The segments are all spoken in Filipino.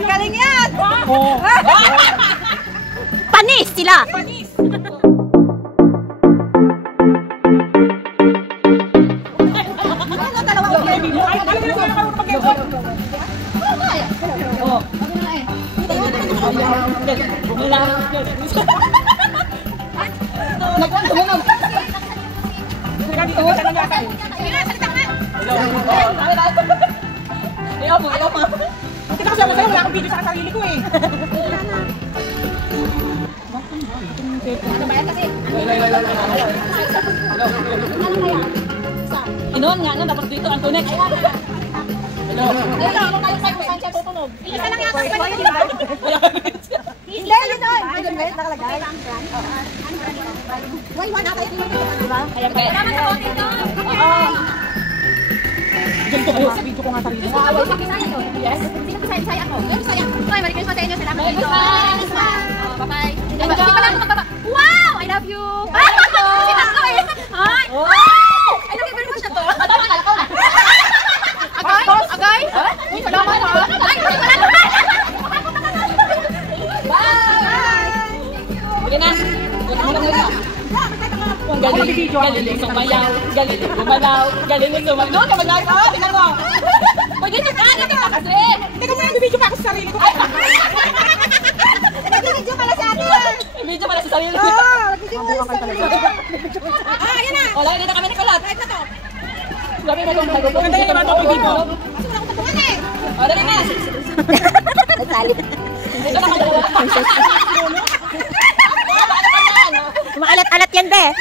Galing yan! Panis sila! Panis! Kita ko sabi sa'yo, wala akong video sa sarili ko eh. Ano ba yan kasi? Inuan nga na, tapos dito ang tunek. Hello, ano tayo kung saan siya tutunog? Isa lang yan, kasi pwede ba? Hindi, yun o. Ay, doon ba yun nakalagay? Why, one ata yun dito, diba? Kaya naman ako dito. Ganito kayo sa video ko nga sarili. Yes? Sino kasaya ako? Meron saya. Okay, Merry Christmas sa inyo. Salamat Merry dito. Christmas! Bye-bye. Enjoy. Hindi pa lang magbaba. Wow! I love you! Sinakto eh! Ay! I love you very much na to. Agay? Agay? Uy, salamat ha! Ay! Bye! Sige na. Galing sumayaw, galing gumalaw, galing sumayaw. Doon ka maglaga, tingnan mo. Pwede dito ka kasi. Teka mo yung video pa ako sa sarili ko. Nag-video pala sa atin. Video pala sa sarili. Oo, nag-video pala sa sarili. Ayan na. Wala, hindi na kami nakalat. Kahit na to. Sabi na kung nagugong. Ganda yung mga video. Kasi wala akong tapungan eh. O, dali na. Nagsalit. Dito na magdalawa. Maalat-alat yan, be.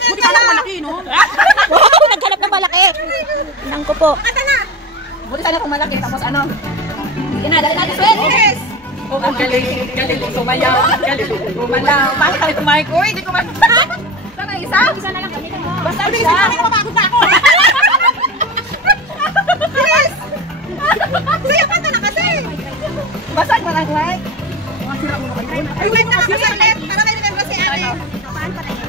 Buti ka lang malaki, no? Wow, naghanap ng malaki. Nang ko po. Kata na. Buti sana kung malaki, tapos ano? Sige na, dali natin, sweat. Yes. Oh, ang galing sumayaw, galing gumalaw. Bakit kami kumain ko? Hindi kumain. Sana isa? Isa na lang. Basta Sabi isa. ko, mapagod na ako. Yes. Saya kanta na kasi. Basta ko lang kumain. Ay, wait na kasi ulit. Para may remember si ate.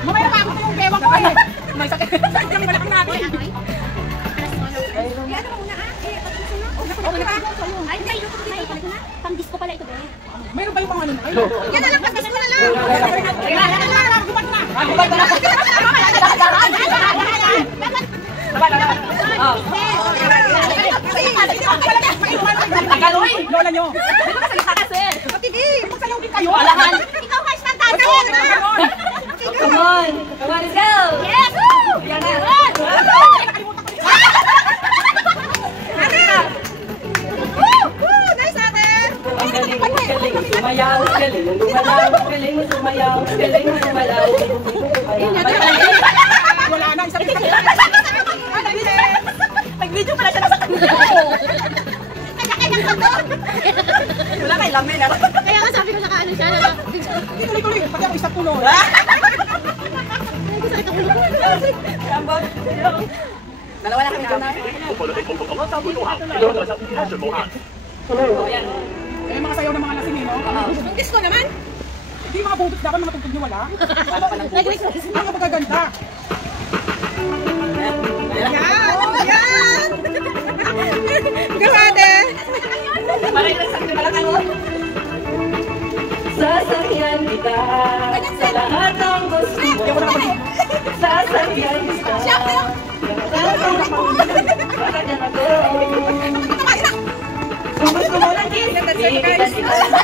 Mamaya pa ako sa yung bewang ko eh. May sakit. Saan kami malakang natin? Ay, hindi. YouTube dito. Pang-disco pala ito, be. Mayroon ba yung mga ano na kayo? Yan na lang, paspas mo na lang. Yan na lang, gubat na. Lola nyo. Dito ka salita kasi. Sige, magsayaw din kayo. Alahan. Ikaw ka isang tatay. Come on. Come on, let's go. Yes! Yan na. Nice ate! Galing sumayaw, galing gumalaw, galing sumayaw, galing gumalaw. Wala na, isang isa. Nag-video pala siya sa kanila. Kanya-kanyang sagot. Wala kay lamin. Kaya nga sabi ko nakaano siya. Tuloy-tuloy, pati ako isang puno. Dalawa na kami doon na. Eh, mga sayaw ng mga lasing eh, no? Yung disco naman. Hindi mga butot dapat, mga tugtog nyo wala. Ang kapagaganda. Yan! Yan! Gawade! Maray lang sakti pala ako. Sasakyan kita sa lahat ng gusto mo. Sasakyan kita sa lahat ng gusto mo. Kung gusto mo lang kiss, kita.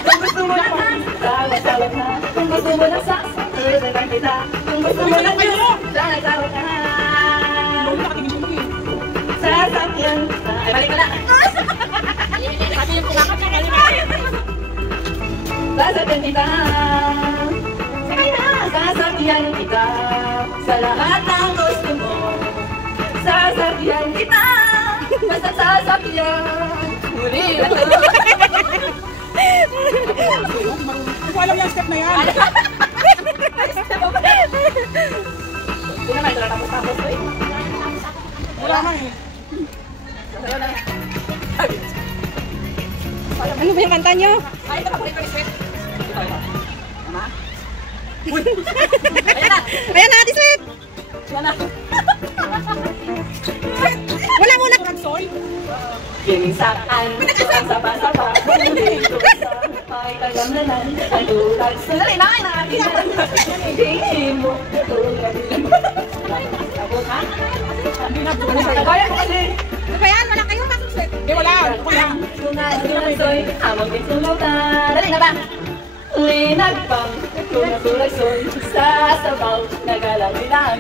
Kung gusto mo lang sawat-sawat na. Kung gusto mo lang sasakyan kita. Kung gusto mo lang sawat-sawat na. Sasakyan kita. Ay, balik pala. Sabi yung kumakat na kanina. Sasakyan kita. Sasakyan kita sa lahat ng gusto mo. Sasakyan kita. Basta sasakyan. Muli. Hindi ko alam yung step na yan. Hindi naman ito na tapos-tapos. Wala nga eh. Ano ba yung kanta nyo? Ay, ito na kulit ko ni Sweet. Mama? Ayan na. Ayan na, Ate Sweet! Wala na. Wala muna. Soy. Ginsaan, saba-saba, dito sa may kagamanan, nagulag sa hindi mo tulad mo. Abot ha? Kaya kasi. Kaya wala kayo masusunod. Wala. Tunay-tunay, hamang itulutan. Dali na ba? Linagpang, tunag-tulason, sa sabaw, nagalawilan.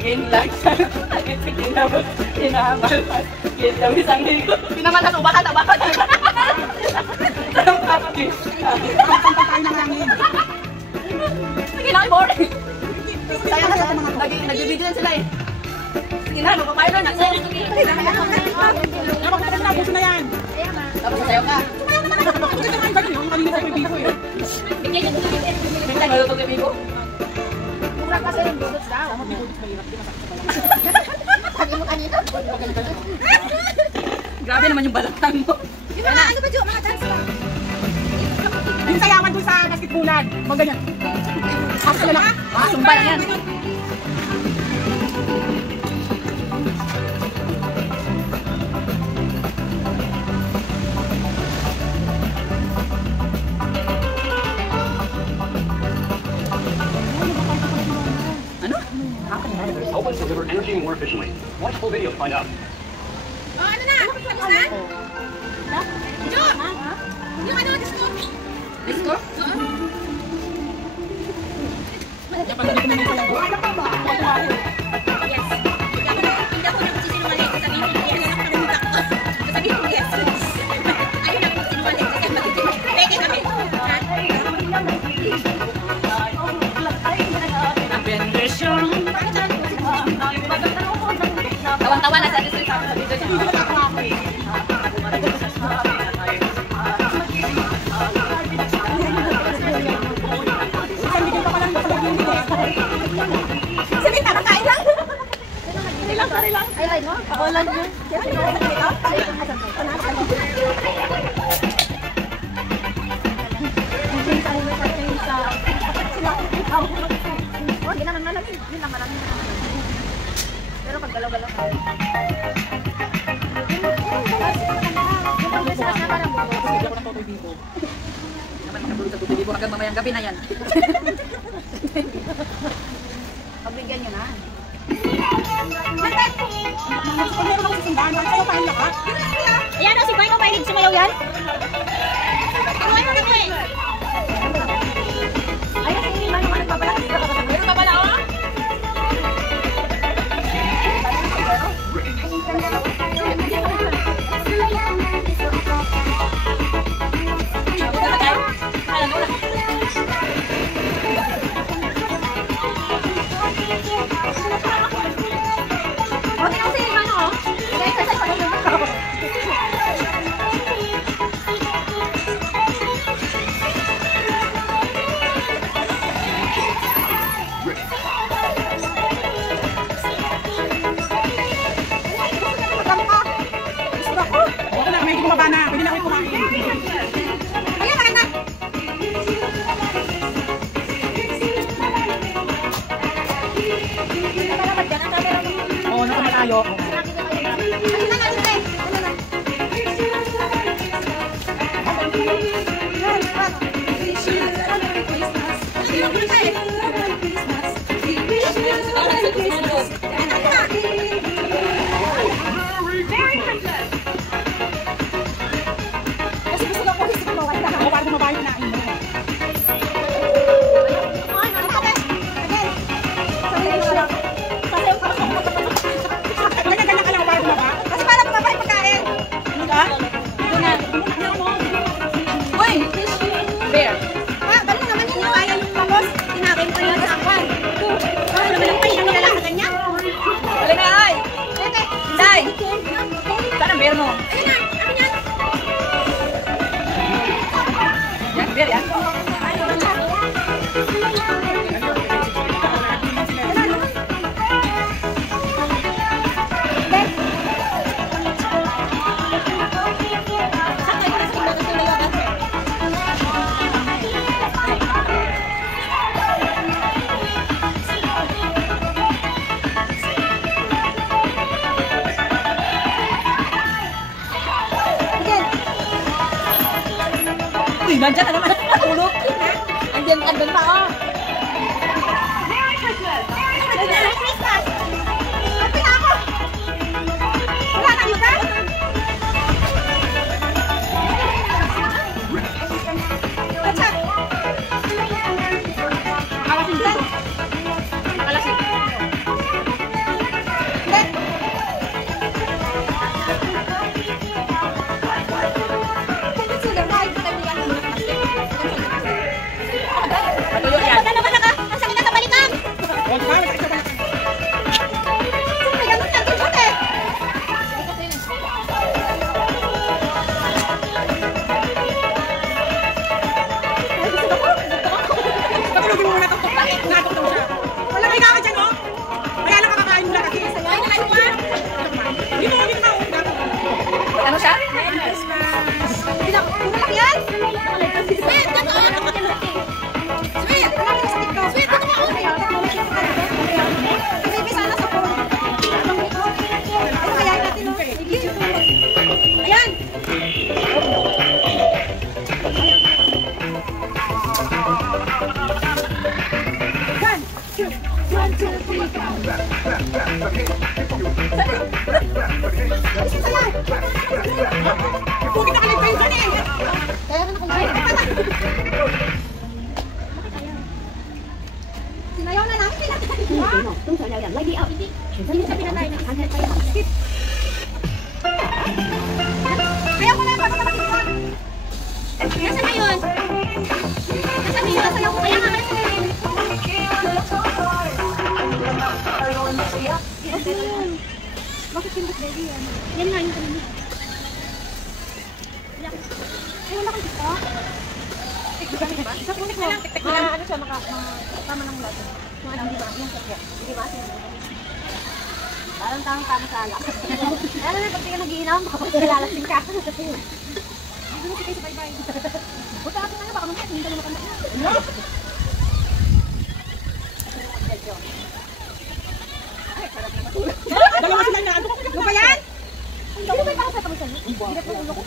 Ginlagsan, agit-sikinabot, inamalman, gitawisang higo. Pinamatan mo, baka tabakan. Sarang kapti. Sige lang, boring. Saya na sa mga nagbibidyo yan sila eh. Sige na, magpapayo na. Gusto na yan. Tapos sasayaw ka. Bigla nyo ito kay Bigo? Murang kasi yung donuts daw. Sabi mo kanina? Grabe naman yung balatan mo. Ano ba, Jo? Mga dance lang. Yung sayawan doon sa basketbulan. Mga ganyan. Asa na lang. Sumba lang yan. Help us deliver energy more efficiently. Watch full video to find out. Oh, ano na? Tapos na? Jo! Yung ano, disco? Disco? Yes. Hindi ako nagsisinungaling. Sasabihin ko yes. Sasabihin ko yes. Ayun ako nagsisinungaling. Peke kami. Tawan-tawan na sa dito sa dito niya. Sabi ka, makain lang. Kari lang. Ay, no? Pakulan nyo. Hindi naman malamig. Hindi naman malamig. Pero pag galaw-galaw ka. Yung business na parang buko. Hindi ako ng Totoy Bibo. Naman makabulog sa Totoy Bibo hanggang mamayang gabi na yan. Pabigyan nyo na. Kung meron ako sa simbahan, sa'yo pa hila ka? Ayan o, si Boy mo mahilig sumayaw yan? Ay, ano ko eh? Ayun, si Iman naman nagpapala. Meron pa pala o? Okay na, may bumaba na. Pwede na ako kumain. Ayan, maganda. Oo, nakamay tayo. Ano na natin, te? Ano na? Kasi gusto ko mawala na. Ako para bumaba yung kinain mo. Ganyan-ganyan ka lang para bumaba. Kasi para bumaba yung pagkain. Ano ka? Uy! Bear. Balik naman ninyo. Kaya yung tapos, tinapin ko yung sakwan. Ano naman yung pahinga nila lang sa kanya? Balik na, ay! Day! Saan ang bear mo? Ayun na! Ano yan? Yan, bear yan. Hindi, nandiyan na naman. Natulog. Andun pa, oh. Merry Christmas! Merry Christmas! Happy na ako! Wala ka dito? What's up? Kalasin dito. Kalasin. Matuyo yan. Wala naman naka. Ang sakit na kabalikan. O, di ba? May isa ba? May ganun lang din siya, eh. Patulogin mo muna itong tuktak. Natuktaw siya. Wala may kaka dyan, oh. Kaya lang kakakain mo lang kasi. Ay, nakain mo, ah. Dito, dito na. Ano siya? Hindi na yan? Sweet! Totoo! Sweet! Sweet! Totoo! Kasi sana sa phone. Ano kaya natin, no? Ayan! One, two, three, go! Pugit na kalit kayo dyan, eh. Kaya ka na kayo. Sinayaw na namin pinatay. Hindi sa pinatay na. Skip. Sayaw ko na yung pagkakapit ko. Nasaan na yun? Nasaan na yun? Sayaw ko. Kaya nga kayo sa yun. Bakit yung baby yan? Yan nga yung kanina. Ay, wala kang dito. Isa kunik mo. Ano siya, tama ng mula doon. Mga hindi ba? Yung sakya. Hindi ba? Parang tama sa alak. Ano na, pag di ka nag-iinom, baka pag nalalasing ka. Hindi mo si kayo sa bye-bye. Buta ako nga, baka mamaya, hindi ka naman kanda. Ay, sarap na matulog. Dalawa sila na. Ano ba yan? Hindi mo ba yung pakasata mo sa'yo? Hindi po ulo ko.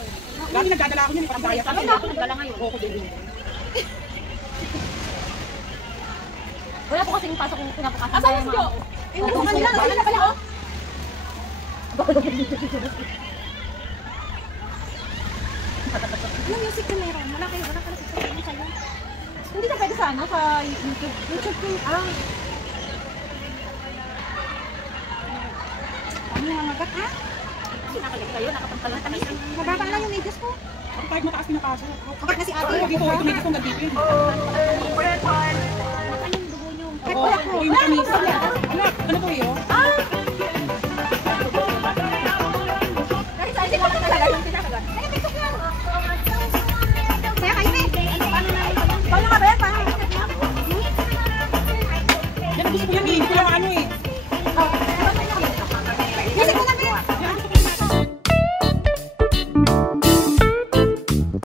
Lagi nagdadala ako yun, parang daya ka. Ano ako nagdala ngayon? Oo, baby. Wala po kasing pasok kung pinapakas. Asan yung video? Yung kanila, sila na pala, oh. Yung music na meron, wala ka na sa'yo. Hindi na pwede sa ano, sa YouTube. YouTube ko, Ano yung magat, ha? Sinakalit kayo, nakapampalang tamis. Mababa lang yung medias ko. Ako kahit mataas pinapasok. Kapag na si ate. Ito, ito medyo kong nagpipin. Anong dugo nyo? Kahit Oo, wala ko. yung tamis. Ano po yun? Kahit saan sila talaga yung pinakagat. Kaya TikTok yan. Kaya kayo eh. Paano nga ba yan? Paano nga ba yan? Yan ang gusto ko yan eh. Hindi ko lang ano eh.